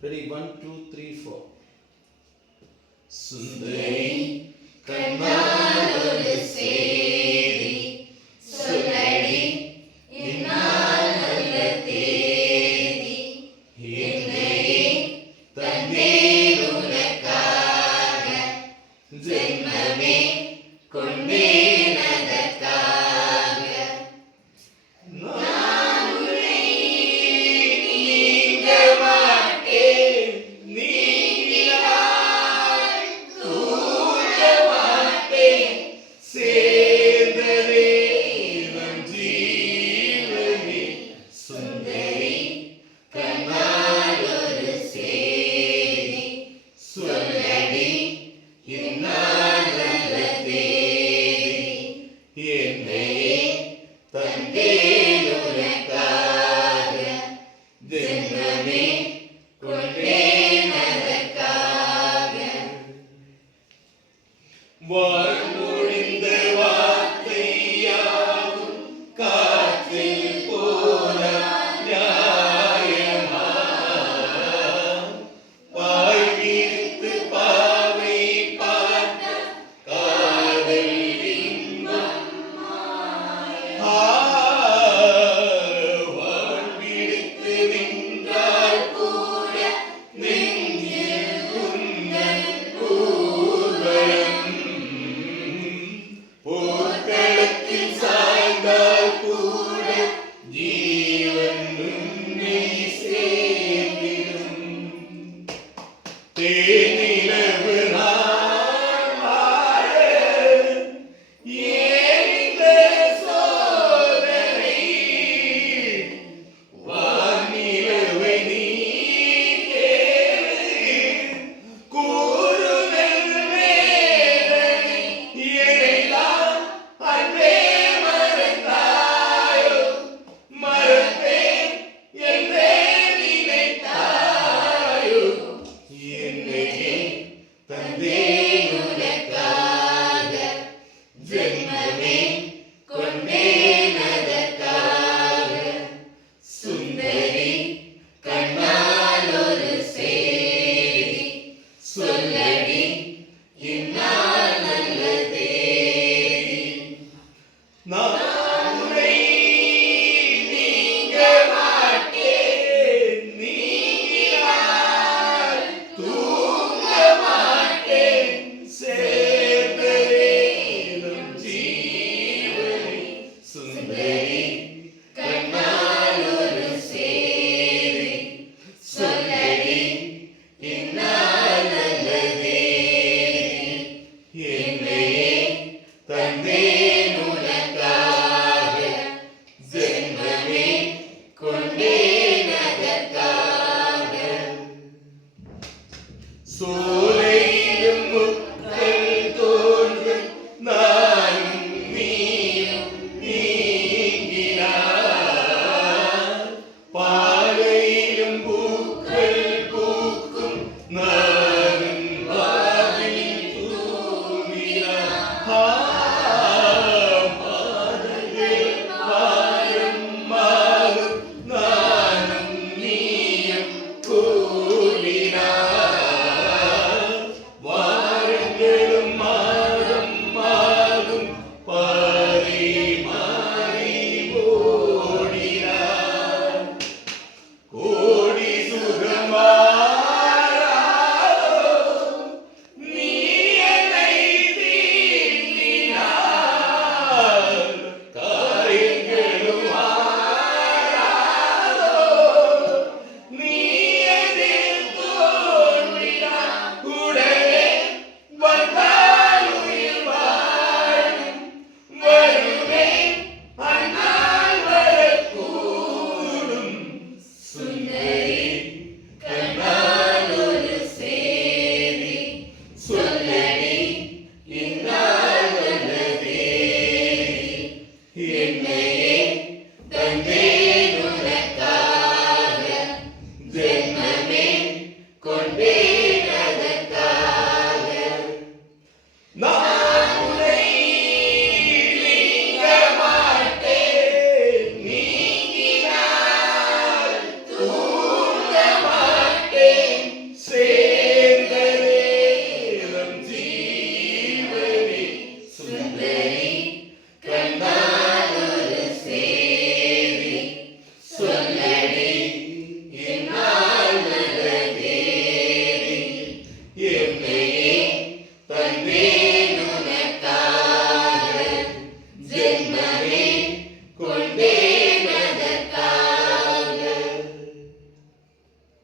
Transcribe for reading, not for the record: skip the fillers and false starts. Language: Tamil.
Ready? 1, 2, 3, 4. சுந்தரி கண்ணாலொரு சேரி சொல்லடி இந்நாள் நல்ல தேதி என்னையே தந்தேன் உனக்காக ஜென்மமே கொண்டேன் அதற்காக நான் உன்னை நீங்க மாட்டேன் நீங்கினால் தூங்க மாட்டேன் சேர்ந்ததே நம் ஜீவனே சுந்தரி கண்ணால் ஒரு சேரி சொல்லடி இந்நாள் நல்ல தேதி என்னையே தந்தேன் உனக்காக ஜென்மமே கொண்டேன் அதற்காக வாழ்மொழிந்த வார்த்தையாவும் காற்றில் போன நியாயமா வாய் விரித்து பாவை பார்த்த காதல் இன்பம் வாழ்விடுத்து நின்றால் கூட நெஞ்சில் உந்தன் ஊர்வலம் போர்க்களத்தில் சாய்ந்தால் கூட ஜீவன் உன்னை சேர்ந்திடும்